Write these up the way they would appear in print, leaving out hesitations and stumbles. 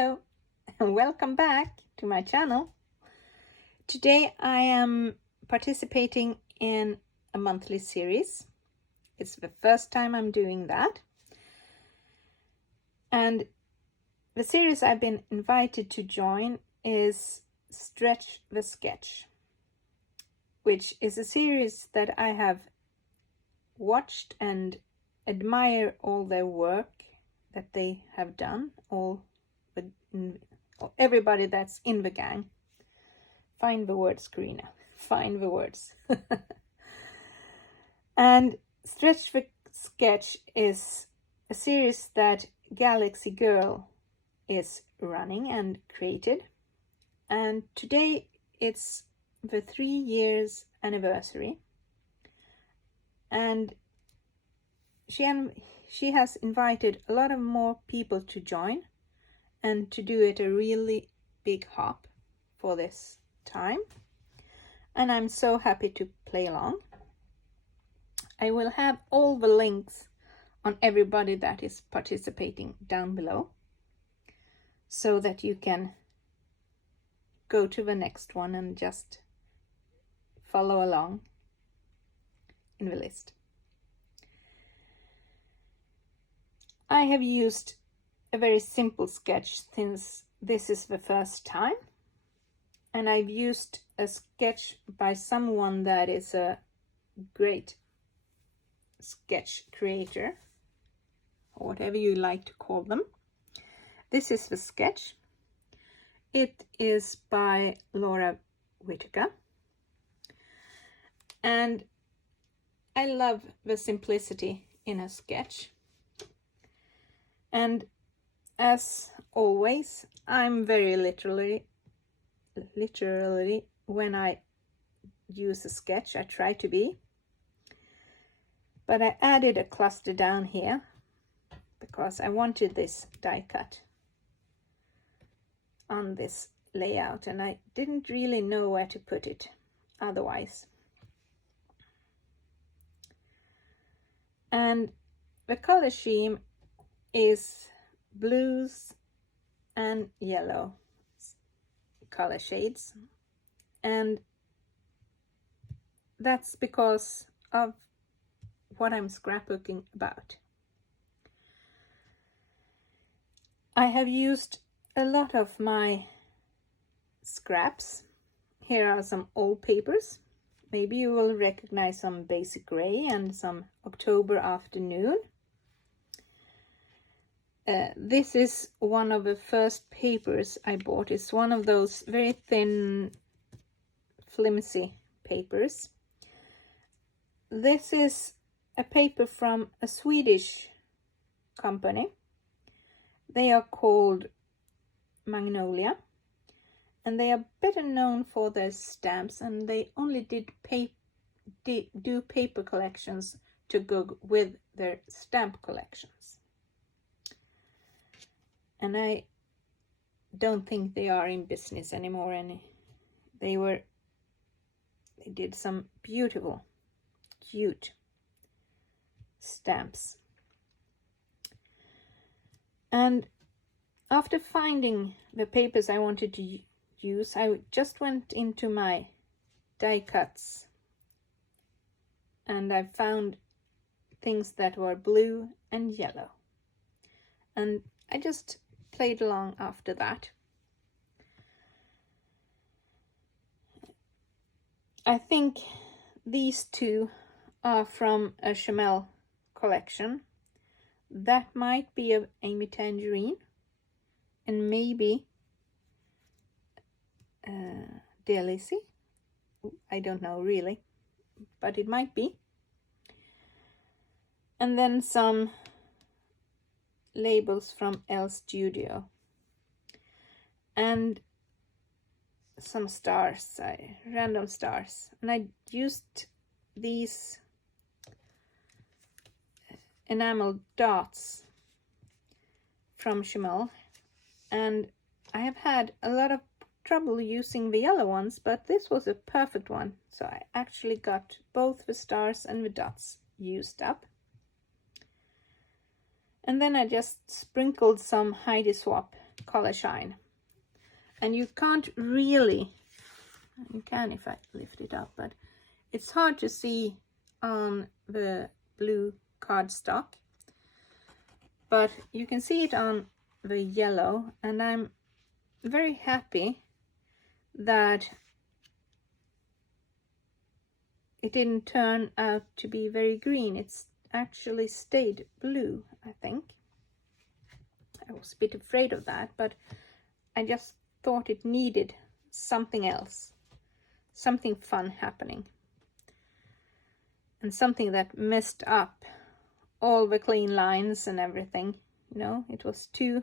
Hello and welcome back to my channel. Today I am participating in a monthly series. It's the first time I'm doing that. And the series I've been invited to join is Stretch the Sketch, which is a series that I have watched and admire all their work that they have done, everybody that's in the gang. Find the words, Karina. Find the words. And Stretch the Sketch is a series that Galaxy Girl is running and created. And today it's the 3 years anniversary. And she has invited a lot of more people to join and to do it a really big hop for this time. And I'm so happy to play along. I will have all the links on everybody that is participating down below so that you can go to the next one and just follow along in the list. I have used a very simple sketch since this is the first time, and I've used a sketch by someone that is a great sketch creator, or whatever you like to call them. This is the sketch. It is by Laura Whitaker, and I love the simplicity in a sketch. And as always, I'm very literally when I use a sketch, I try to be. But I added a cluster down here because I wanted this die cut on this layout, and I didn't really know where to put it otherwise. And the color scheme is blues and yellow color shades, and that's because of what I'm scrapbooking about. I have used a lot of my scraps. Here are some old papers. Maybe you will recognize some Basic Gray and some October Afternoon. This is one of the first papers I bought. It's one of those very thin, flimsy papers. This is a paper from a Swedish company. They are called Magnolia, and they are better known for their stamps, and they only do paper collections to go with their stamp collections. And I don't think they are in business anymore. They did some beautiful, cute stamps. And after finding the papers I wanted to use, I just went into my die cuts and I found things that were blue and yellow. And I just played along after that. I think these two are from a Chamel collection. That might be of Amy Tangerine, and maybe Dear Lizzie. I don't know really, but it might be. And then some labels from L Studio and some stars, random stars, and I used these enamel dots from Chamel, and I have had a lot of trouble using the yellow ones, but this was a perfect one, so I actually got both the stars and the dots used up. And then I just sprinkled some Heidi Swap color shine. And you can't really, you can if I lift it up, but it's hard to see on the blue cardstock. But you can see it on the yellow, and I'm very happy that it didn't turn out to be very green. It's actually stayed blue, I think. I was a bit afraid of that, but I just thought it needed something else, something fun happening, and something that messed up all the clean lines and everything. You know, it was too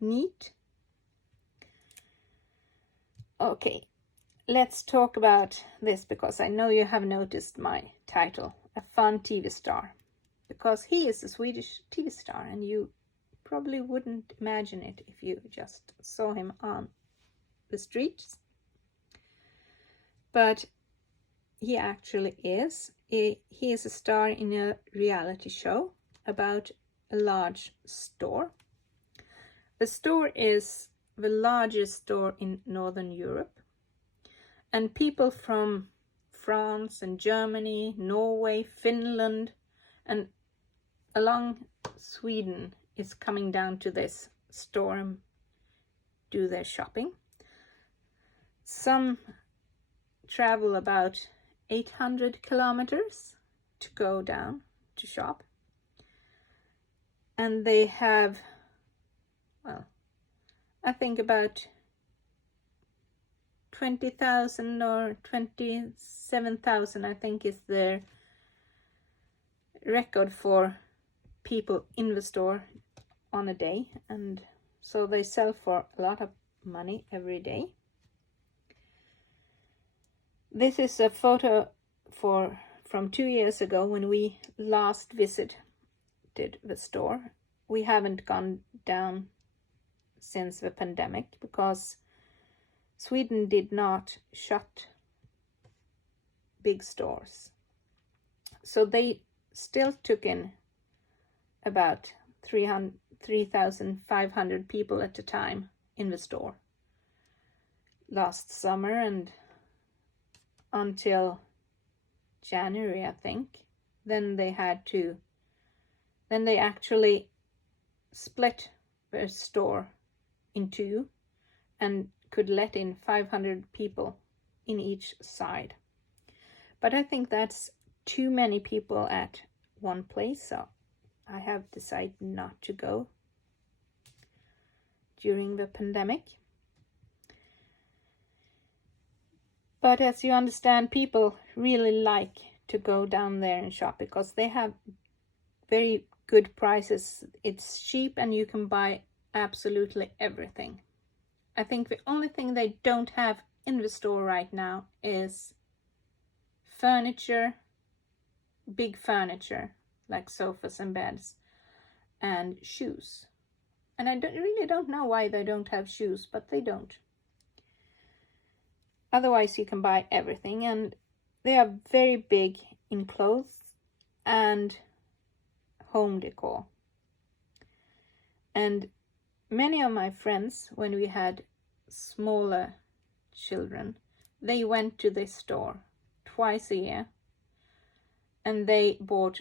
neat. Okay, let's talk about this, because I know you have noticed my title, A Fun TV Star, because he is a Swedish TV star, and you probably wouldn't imagine it if you just saw him on the streets. But he actually is. He is a star in a reality show about a large store. The store is the largest store in Northern Europe, and people from France and Germany, Norway, Finland, and along Sweden is coming down to this store and do their shopping. Some travel about 800 kilometers to go down to shop, and they have, well, I think about 20,000 or 27,000, I think, is their record for people in the store on a day, and so they sell for a lot of money every day. This is a photo from 2 years ago when we last visited the store. We haven't gone down since the pandemic because Sweden did not shut big stores. So they still took in about 3,500 people at a time in the store last summer, and until January, I think. Then they actually split their store in two and could let in 500 people in each side. But I think that's too many people at one place, so I have decided not to go during the pandemic. But as you understand, people really like to go down there and shop because they have very good prices. It's cheap and you can buy absolutely everything. I think the only thing they don't have in the store right now is furniture, big furniture like sofas and beds, and shoes. And I really don't know why they don't have shoes, but they don't. Otherwise you can buy everything, and they are very big in clothes and home decor. And many of my friends, when we had smaller children, they went to this store twice a year, and they bought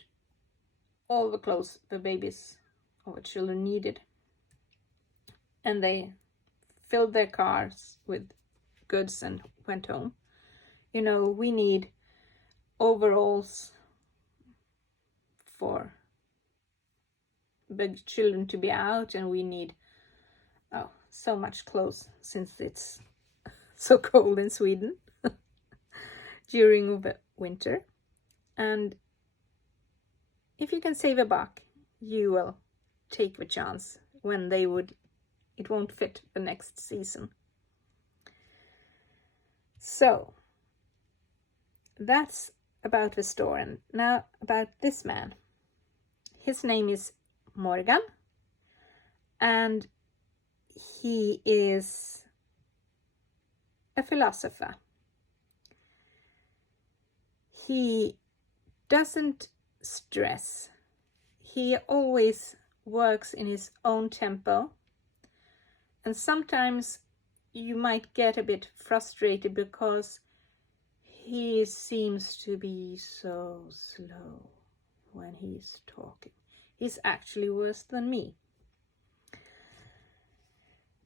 all the clothes the babies or the children needed, and they filled their cars with goods and went home. You know, we need overalls for the children to be out, and we need so much clothes since it's so cold in Sweden during the winter. And if you can save a buck, you will take the chance when it won't fit the next season. So that's about the store. And now about this man. His name is Morgan, and he is a philosopher. He doesn't stress. He always works in his own tempo, And sometimes you might get a bit frustrated because he seems to be so slow when he's talking. He's actually worse than me.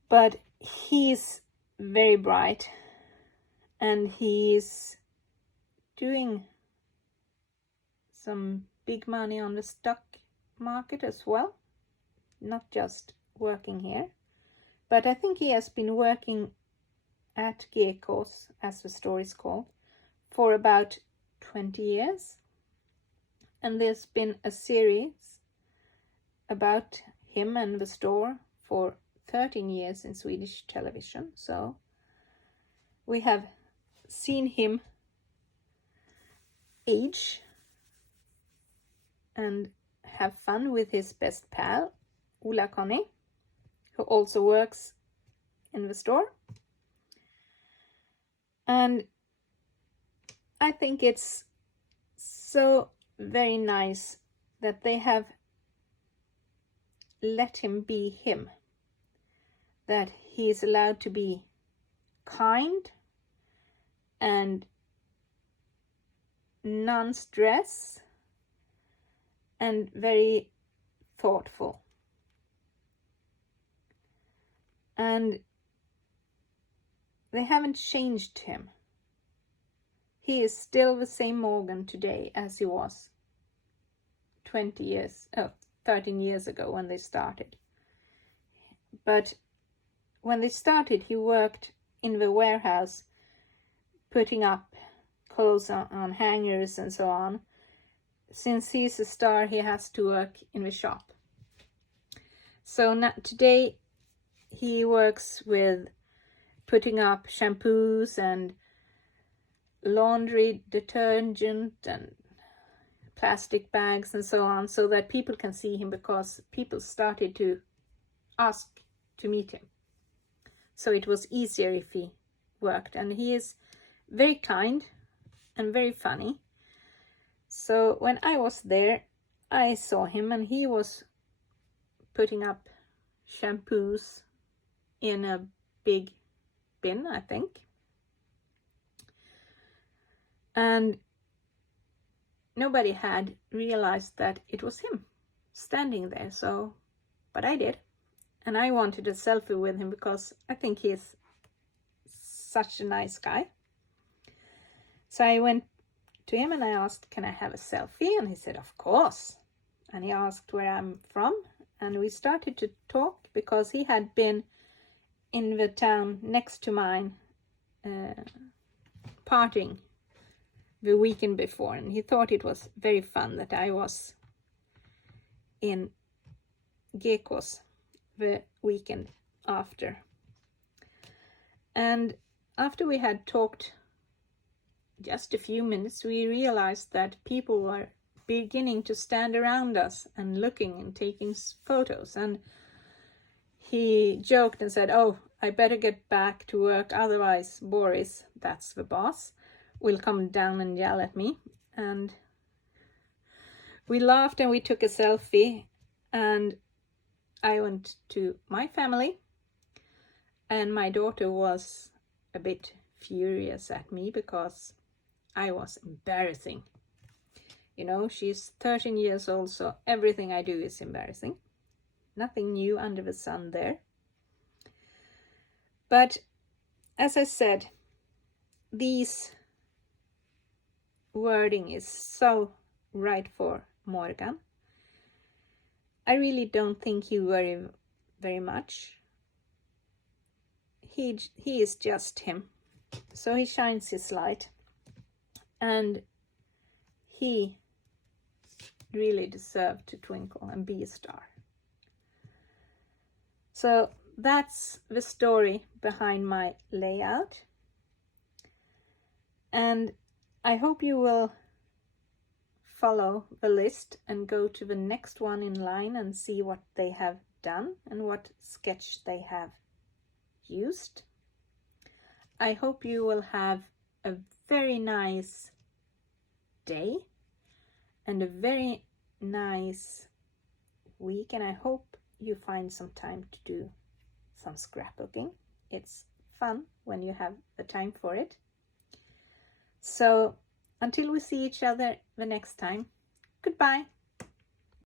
But he's very bright, and he's doing some big money on the stock market as well, not just working here. But I think he has been working at Gekås, as the story is called, for about 20 years. And there's been a series about him and the store for 13 years in Swedish television. So we have seen him age and have fun with his best pal, Ulla-Conny, who also works in the store. And I think it's so very nice that they have let him be him, that he is allowed to be kind and non-stress and very thoughtful. And they haven't changed him. He is still the same Morgan today as he was 13 years ago when they started. But when they started, he worked in the warehouse, putting up clothes on hangers and so on. Since he's a star, he has to work in the shop. So now, today he works with putting up shampoos and laundry detergent and plastic bags and so on, so that people can see him, because people started to ask to meet him. So it was easier if he worked, and he is very kind and very funny. So when I was there, I saw him, and he was putting up shampoos in a big bin, I think. And nobody had realized that it was him standing there. So, but I did. And I wanted a selfie with him because I think he's such a nice guy. So I went to him and I asked, can I have a selfie? And he said, of course. And he asked where I'm from. And we started to talk because he had been in the town next to mine partying the weekend before. And he thought it was very fun that I was in Gekås the weekend after. And after we had talked just a few minutes, we realized that people were beginning to stand around us and looking and taking photos. And he joked and said, oh, I better get back to work, otherwise Boris, that's the boss, will come down and yell at me. And we laughed and we took a selfie, and I went to my family, and my daughter was a bit furious at me because I was embarrassing. You know, she's 13 years old, so everything I do is embarrassing. Nothing new under the sun there. But as I said, these wording is so right for Morgan. I really don't think he worries very much. He is just him. So he shines his light. And he really deserved to twinkle and be a star. So that's the story behind my layout. And I hope you will follow the list and go to the next one in line and see what they have done and what sketch they have used. I hope you will have a very nice day and a very nice week, and I hope you find some time to do some scrapbooking. It's fun when you have the time for it. So until we see each other the next time, goodbye.